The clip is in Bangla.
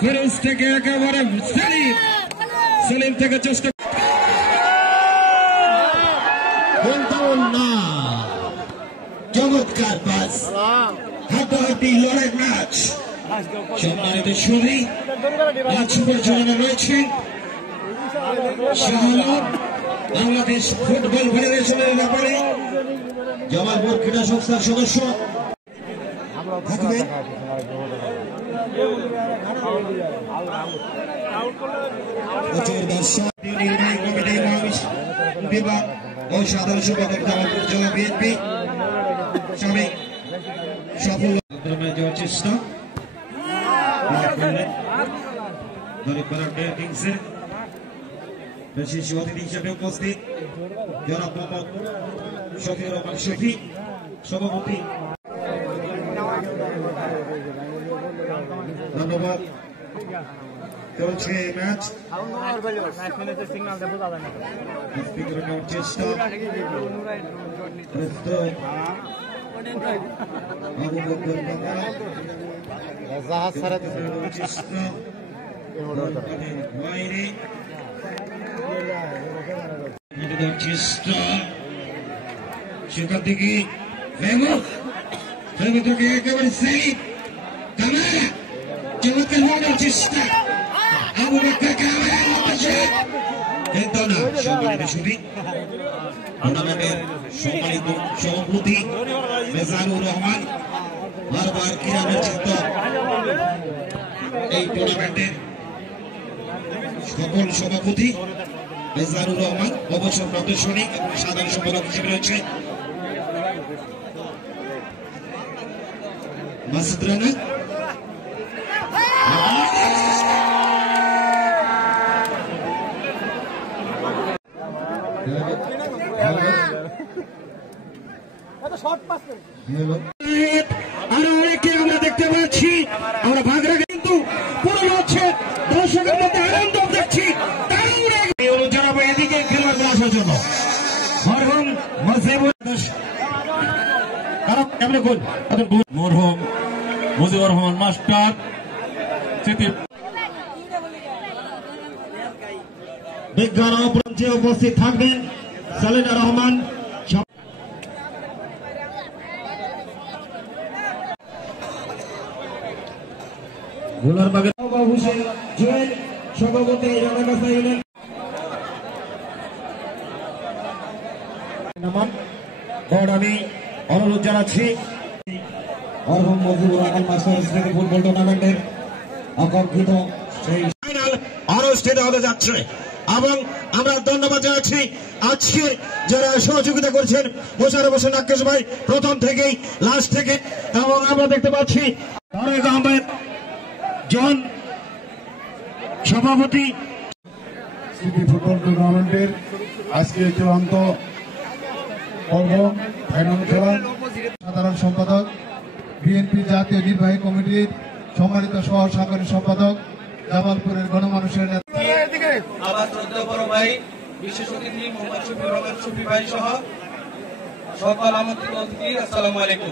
ফিরোজ থেকে একেবারে সেলিম থেকে চেষ্টা কিন্তু না, চমৎকার পাস, হাড্ডাহাড্ডি লড়াই ম্যাচ। সম্মানিত সুধী ম্যাচ পরিচালনা রয়েছেন শাহালম বাংলাদেশ ফুটবল ফেডারেশনের ব্যাপারে জামালপুর ক্রীড়া সংস্থার সদস্য থাকবেন। বিভাগ ও সাধারণ সম্পাদক জামালপুর জেলা বিএনপি সাবেক সফল যাওয়ার চেষ্টা বিশেষ অতিথি হিসেবে উপস্থিত জনাব মোহাম্মদ শফিউর রহমান শফি সভাপতি। ধন্যবাদ। চলছে ম্যাচ, চেষ্টা সেখান থেকে একেবারে সেলিম ক্যামেরা চমৎকার হওয়ার চেষ্টা আবু বকর টুর্নামেন্টের সম্মানিত সভাপতি মেজানুর রহমান বারবার ক্রীড়া চিত্ত এই টুর্নামেন্টের সকল সভাপতি মেজানুর রহমান অবসরপ্রাপ্ত সৈনিক এবং সাধারণ সম্পাদক হিসেবে রয়েছে মাসুদ রানা। আরো অনেককে আমরা দেখতে পাচ্ছি, আমরা ভাগরা কিন্তু পুরো হচ্ছে দর্শকের মধ্যে আনন্দ দেখছি। জানাবো এদিকে খেলোয়াড়দের আসার জন্য মরহুম মুজিবুর রহমান মাস্টার বিজ্ঞান মঞ্চে উপস্থিত থাকবেন সালিনা রহমান সভাপতি আমি অনুরোধ জানাচ্ছি মরহুম মুজিবুর রহমান মাস্টার ফুটবল টুর্নামেন্টের আকাঙ্ক্ষিত সেই ফাইনাল অনুষ্ঠিত হতে যাচ্ছে এবং আমরা ধন্যবাদ জানাচ্ছি আজকে যারা সহযোগিতা করছেন মোশাররফ হোসেন আক্কেস ভাই প্রথম থেকেই লাস্ট থেকে, এবং আমরা দেখতে পাচ্ছি তারেক আহমেদ জন সভাপতি সিটি ফুটবল টুর্নামেন্টের আজকে চূড়ান্ত পর্ব ফাইনাল খেলা সাধারণ সম্পাদক বিএনপি জাতীয় নির্বাহী কমিটির সম্মানিত সহ সাংগঠনিক সম্পাদক জামালপুরের গণমানুষের আমার শ্রদ্ধা বড় ভাই বিশেষ অতিথি মোহাম্মদ শফিউর রহমান শফি ভাই সহ সকল আমন্ত্রিত অতিথি আসসালামু আলাইকুম।